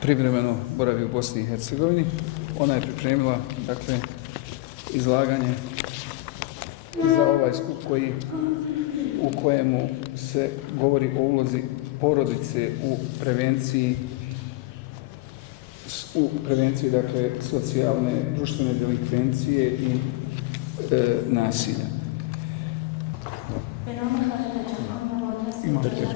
privremeno boravi u Bosni i Hercegovini. Ona je pripremila izlaganje za ovaj skup u kojemu se govori o ulozi porodice u prevenciji socijalne, društvene delikvencije i nasilja. Imate riječ.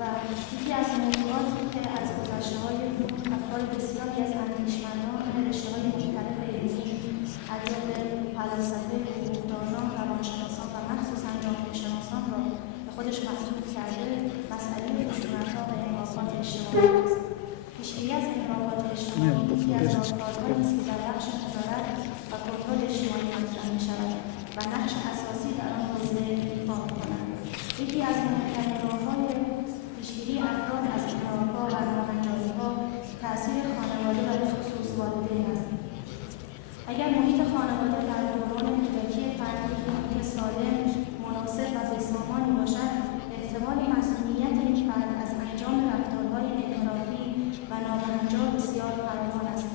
و یکی از موضوعاتی که از گذشته‌های افکار بسیاری از اندیشمندان رشته‌های مختلف علمی از جمله فلاسفه، حقوقدانان، روانشناسان و مخصوصاً جامعه‌شناسان را به خودش مفهوم کرده، مسئله خشونت‌ها و انحرافات اجتماعی است. پیشگیری از انحرافات اجتماعی یکی از راهکارهایی است که در بخش نظارت و کنترل اجتماعی مطرح می‌شود و نقش اساسی در آن حوزه ایفا می‌کند. یکی از مهمترین راه‌های پیشگیری افراد از انحراف‌ها و ناهنجاری‌ها تأثیر خانواده و به خصوص والدین است. اگر محیط خانواده در دوران کودکی فردی محیط سالم، مناسب و بسامانی باشد، احتمال مسئولیت یک فرد از انجام رفتارهای انحرافی و نامنجا بسیار فراوان است.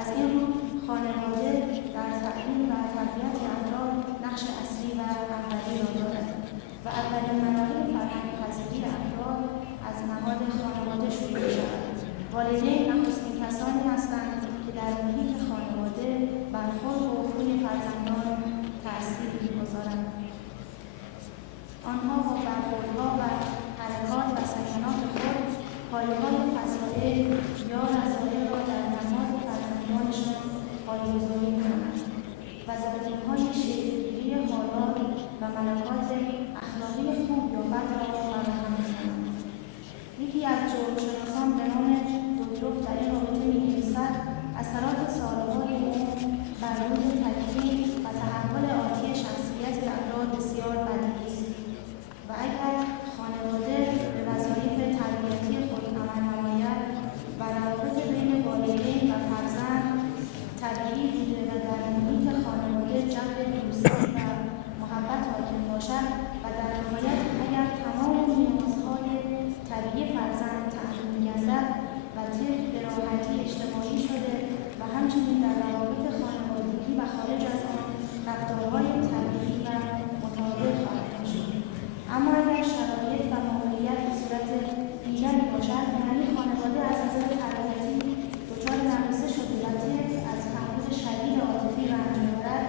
از این رو خانواده در تعلیم و تربیت افراد نقش اصلی و اولی را دارد و اولین مراحل فرهنگ‌پذیری افراد از نهاد خانواده شروع می‌شود. والدین نخستین کسانی هستند که در محیط خانواده بر خلق و خوی فرزندان تأثیر می‌گذارند. آنها با برخوردها و حرکات و سکنات خود پایه‌های فضائل یا رذایل را در نهاد فرزندانشان پایه‌گذاری می‌کنند و زمینه‌های شکل‌گیری حالات و ملکات اخلاقی خوب یا بد را فراهم می‌کنند. یکی از جرم‌شناسان به نام دوتروف در این رابطه می‌نویسد اثرات سال‌های عمر بر روی تکوین و تحول آتی شخصیت افراد بسیار بدیهی است و اگر خانواده به وظایف تربیتی خود عمل نماید و روابط بین والدین و فرزند طبیعی بوده و در محیط خانواده جو دوستی و محبت حاکم باشد و در نهایت اگر تمام نیازهای طبیعی فرزند تأمین گردد و طفل به راحتی اجتماعی شده و همچنین در روابط خانوادگی و خارج از آن رفتارهای طبیعی و متعادل خواهد داشت. اما اگر شرایط و موقعیت به صورت دیگری باشد، یعنی خانواده از نظر تربیتی دچار نقص شده و طفل از تحول شدید عاطفی رنج می‌برد،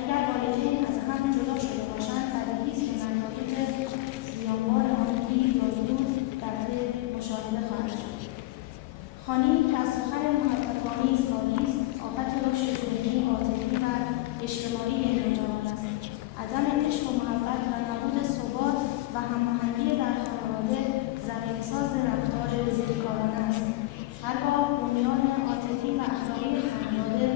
اگر والدین از هم جدا شده باشند بدیهی است که نتایج زیانبار آن دیر یا زود در طفل مشاهده خواهد شد. خانه‌ای که از سخن محبت‌آمیز خالی است، آفت رشد ذهنی، عاطفی و اجتماعی اینجان است. عدم عشق و محبت و نبود ثبات و هماهنگی در خانواده زمینه‌ساز رفتار ضدکارانه است. هرگاه بنیان عاطفی و اخلاقی خانواده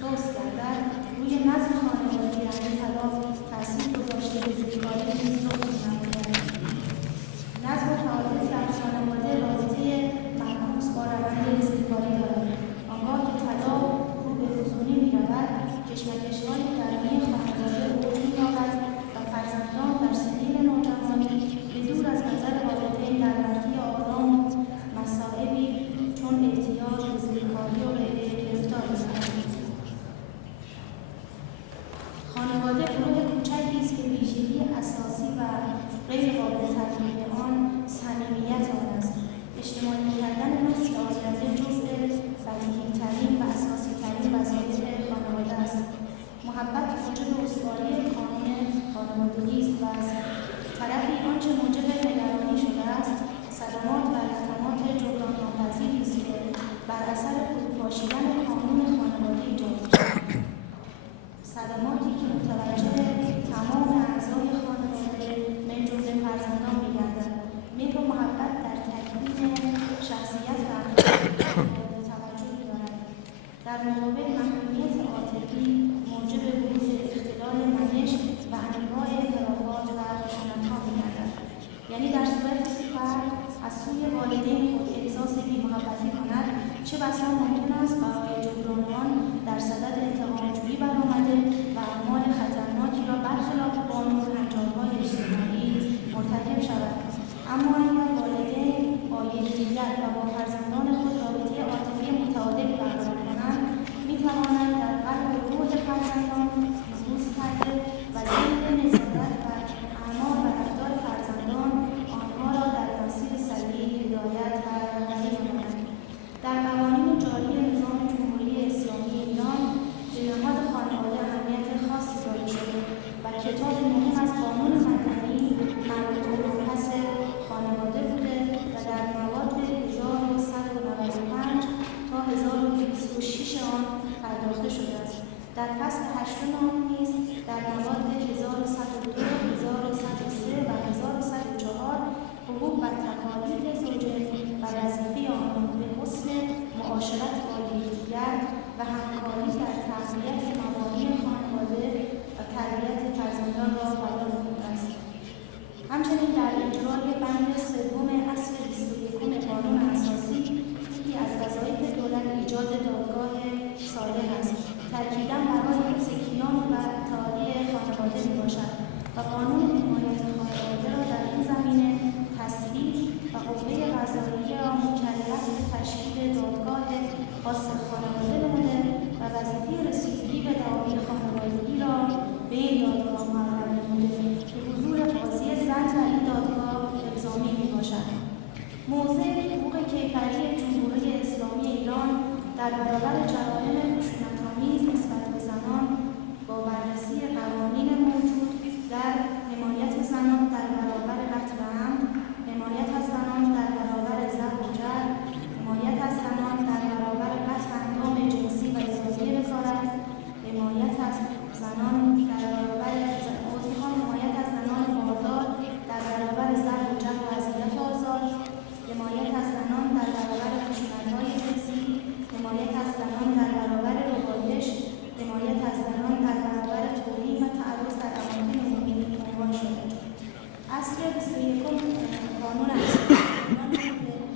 سست گردد، روی نظم خانوادگی یعنی طلاق تأثیر گذاشته به ضدکاری نیز رخ می‌نماید. نظم متعادل در خانواده رابطه معکوس با روند ضدکاری دارد. آنگاه که طلاق رو به فزونی می‌رود، کشمکش‌های درونی خانواده اوج می‌یابد و فرزندان در سنین نوجوانی به دور از نظر والدین در ورطه آرام مصائبی چون احتیاج به ضدکاری و غیره گرفتار می‌شوند. خانواده گروه کوچکی است که ویژگی اساسی و غیرقابل تغییر آن صمیمیت آن است. اجتماعی کردن نسل آینده جزء بدیهی‌ترین و اساسی‌ترین وظایف خانواده است. محبت موجب استواری قانون خانوادگی است و از طرفی آنچه موجب نگرانی شده است صدمات و لطمات جبران‌ناپذیری است که بر اثر فروپاشیدن قانون خانواده ایجاد می‌شود. صدماتی که متوجه تمام اعضای خانواده من جمله فرزندان می‌گردد. مهر و محبت در تکوین شخصیت و اخلاق توجهی دارد. در مقابل محرومیت عاطفی موجب بروز اختلال منش و انواع انحرافات و خشونت‌ها می‌گردد. یعنی در صورتی که فرد از سوی والدین خود احساس بی‌محبتی کند، چه بسا ممکن است برای جبران آن در صدد داده شده است. در فصل 8 آن نیز در مواد 1102، 1103 و 1104 حقوق و تکالیف زوجین و وظیفه آنان به حسن معاشرت با یکدیگر و همکاری در تقویت مبانی خانواده و تربیت فرزندان را بیان نموده است. همچنین در اجرای بند سوم اصل 21 قانون اساسی یکی از وظایف دولت ایجاد دادگاه صالح است. تأکیداً برای حفظ کیان و تعالی خانواده میباشد و قانون حمایت خانواده را در این زمینه تصویب و قوه قضاییه را مکلف به تشکیل دادگاه خاص خانواده نموده و وظیفه رسیدگی به دعاوی خانوادگی را به این دادگاه مقرر نموده که حضور قاضی زن در این دادگاه الزامی میباشد. موضع حقوق کیفری جمهوری اسلامی ایران در برابر جرائم خشونت‌آمیز نسبت به زنان با بررسی قوانین موجود در حمایت زنان در برابر قتل عمد، حمایت از زنان در برابر ضرب و جرح، حمایت از زنان در برابر قطع اندام جنسی و اضافه بکارت، حمایت از زنان در برابر حمایت از زنان باردار در برابر ضرب و جرح و اذیت و آزار، حمایت از زنان در برابر خشونت‌های جنسی، حمایت از زنان در برابر ربایش، حمایت از زنان در برابر توهین و تعرض در اماکن عمومی عنوان شده. اصل 21 قانون اساسی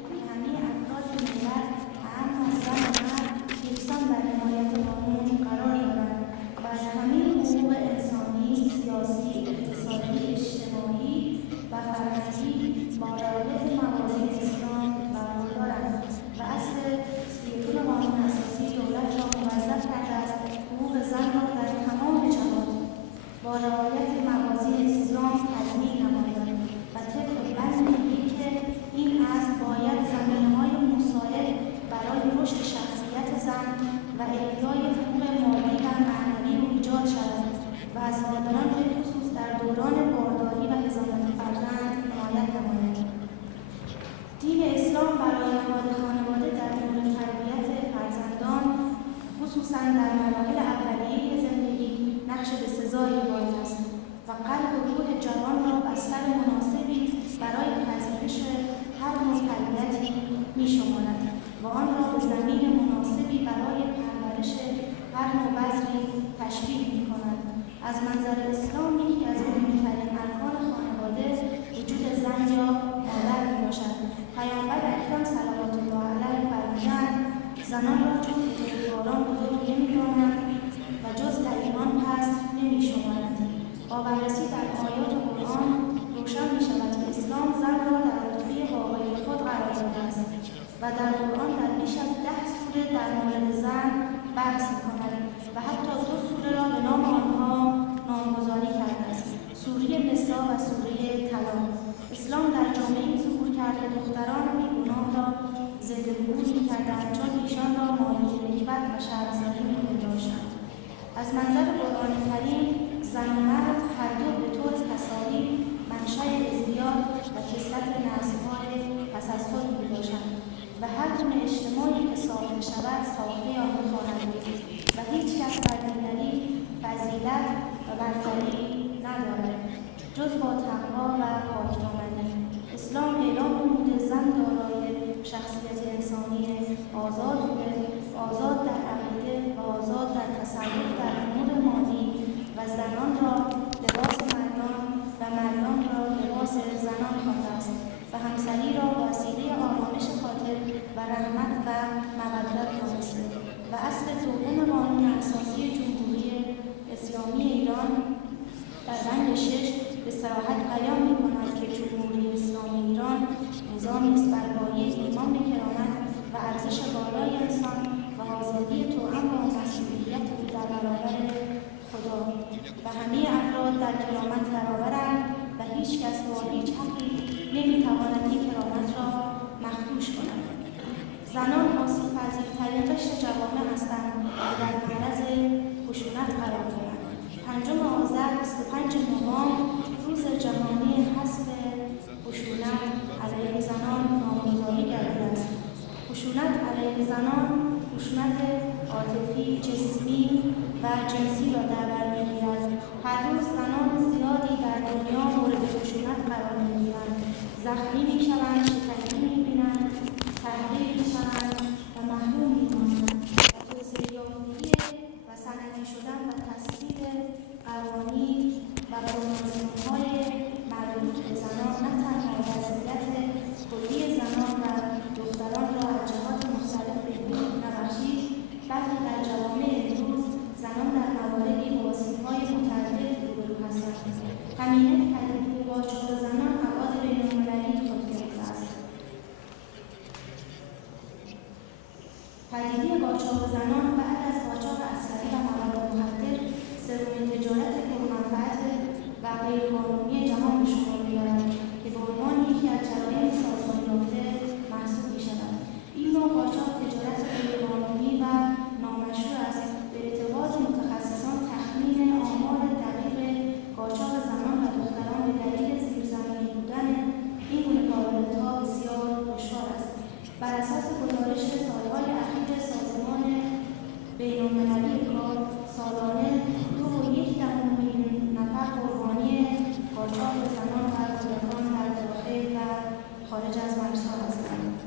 به همه افراد ملت اعم از زن و مرد یکسان در حمایت قانون قرار دارند و از همه حقوق انسانی، سیاسی، اقتصادی، اجتماعی و فرهنگی با رعایت موازین اسلام برخوردارند و اصل 31 قانون اساسی دولت را موظف کرده است حقوق زن را در تمام جهات با رعایت موازین اسلام تضمین نماید و طبق بند میگه که این اصل باید زمینه‌های مساعد برای رشد شخصیت زن و احیای حقوق مالی و معنوی ایجاد شود و از مادران به خصوص در دوران بارداری و حضانت فرزند حمایت نماید. دین اسلام برای نهاد خانواده در مورد تربیت فرزندان خصوصاً در مراحل اولیه زندگی نقش بسزایی بازی است و قلب و روح جوان را بستر مناسبی برای پذیرش هر نوع تربیتی می‌شمارد و آن را به زمین مناسبی برای پرورش هر نوع بذری تشبیه می‌کند. از منظر اسلام یکی از مهمترین ارکان خانواده وجود زن یا مادر میباشد. پیامبر اکرم صلوات الله علیه فرمودند زنان را جز بزرگواران بزرگ نمی‌دانند و جز در ایمان پست نمی‌شمارند. با بررسی در آیات قرآن روشن می‌شود که اسلام زن را در رتبه واقعی خود قرار داده است و در قرآن در بیش از 10 سوره در مورد زن بحث می‌کند و حتی 2 سوره را به نام آنها نامگذاری کرده است: سوره نساء و سوره طلاق. اسلام در جامعه‌ای ظهور کرد که دختران بیگناه را ضدگروه می‌کردند چون ایشان را مایه نکبت و شرمساری می‌پنداشتند. از منظر قرآن کریم زن و مرد هر دو به طور تصاوی منشأ ازدیاد و کثرت نسل‌های پس از خود می‌باشند و هر گونه اجتماعی که ساخته شود ساخته آن خواهد بود و هیچ کس بر دیگری فضیلت و برتری ندارد جز با تقوا و پاکدامنی. اسلام اعلام نموده زن دارای شخصیت انسانی آزاد بوده، آزاد در عقیده و آزاد در تصرف در امور مادی و زنان را لباس مردان و مردان را لباس زنان خوانده است و همسری را وسیله آرامش خاطر و رحمت و مودت دانسته و اصل دوم قانون اساسی جمهوری اسلامی ایران در بند 6 به صراحت بیان می‌کند که جمهوری اسلامی ایران نظامی است بر پایه ایمان به کرامت و ارزش بالای انسان و حاضری توأم با مسئولیت در برابر خدا و همه افراد در کرامت برابرند و هیچ کس با هیچ حقی نمی‌تواند این کرامت را مخدوش کند. زنان آسیب‌پذیرترین قشر جوامع هستند که در معرض خشونت قرار دارند. 5 آذر 25 نوامبر روز جهانی حذف خشونت علیه زنان نامگذاری گردیده است. خشونت علیه زنان خشونت عاطفی، جسمی و جنسی را در بر می‌گیرد. هر روز زنان زیادی در دنیا مورد خشونت قرار می‌گیرند، زخمی می‌شوند، شکنجه می‌بینند، تحقیر می‌شوند و محروم می‌مانند. و توسعه‌یافتگی و صنعتی شدن و تصویب قوانین و پروماسیون‌های مربوط به زنان نه تنها وضعیت کلی زنان و دختران را از جهات مختلف بهبود نبخشید، بلکه در جوامع امروز زنان در مواردی با آسیب‌های متعدد روبرو هستند. همینه پدیده قاچاق زنان ابعاد بین‌المللی خود گرفته است. پدیده قاچاق زنان بعد از قاچاق عسکری و مواد مخدر سومین تجارت پرمنفعت و غیرقانونی جهان به شمار می‌رود که به عنوان یکی از جرایم سازمان یافته محسوب می‌شود. این نوع قاچاق تجارت غیرقانونی و نامشروع است. به اعتقاد متخصصان تخمین آمار دقیق قاچاق زنان و دختران به دلیل زیرزمینی بودن این گونه فعالیت‌ها بسیار دشوار است. بر اساس گزارش سال‌های اخیر سازمان بین‌المللی کار، سالانه 2.1 میلیون نفر قربانی قاچاق زنان و کودکان در داخل و خارج از مرزها هستند.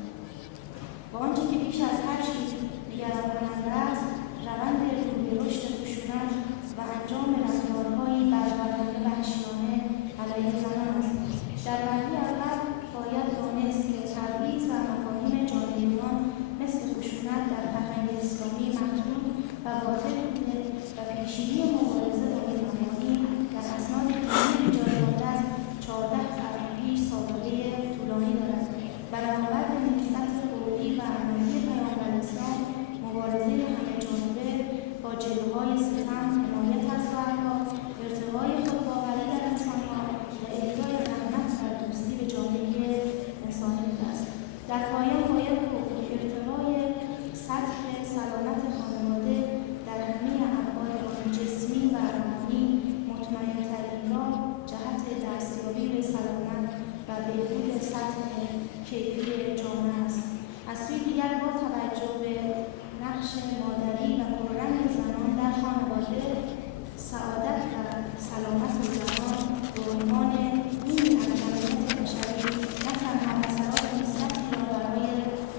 و آنچه که بیش از هر چیز نگران کننده است، روند روی رشد خشونت و انجام رفتارهایی بربرانه وحشیانه علیه زنان است. در وهله اول باید دانست که تبعیض و مفاهیم جانبداران مثل خشونت در فرهنگ اسلامی محدود و باطل بوده و پیشینی مبارزه با این مفاهیم در اسناد دینی جاری‌مانده از 14 قرن پیش سابقه طولانی دارد. برابر نهضت قولی و عملی پیامبر اسلام، مبارزه همه‌جانبه با جلوه‌های ستم، حمایت از زنها، ارتقای خودباوری در انسان‌ها و احیای رحمت و دوستی به جامعه انسانی است. در پایان باید گفت که ارتقای سطح سلامت خانواده در همه ابعاد آن جسمی و روانی مطمئن‌ترین راه جهت دستیابی به سلامت و بهبود سطح کیفی جامعه است. از سوی دیگر با توجه به نقش مادری و پررنگ زنان در خانواده، سعادت و سلامت زنان به عنوان نیمی از امنیت بشری نه تنها اثرات مثبتی را برای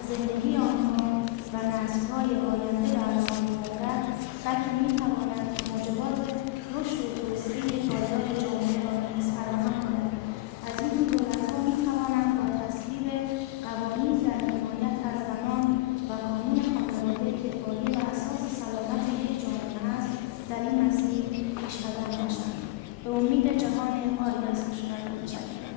زندگی آنها و نسل‌های آینده برقرار می‌دارد، بلکه می‌تواند موجبات رشد و توسعه پایدار جامعه را نیز فراهم کند. از این دولت‌ها می‌توانند با تصویب قوانین در حمایت از زنان و قانون خانواده که پایه و اساس سلامت یک جامعه است در این مسیر پیشقدم باشند. به امید جهان آری از خشونت متشکرم.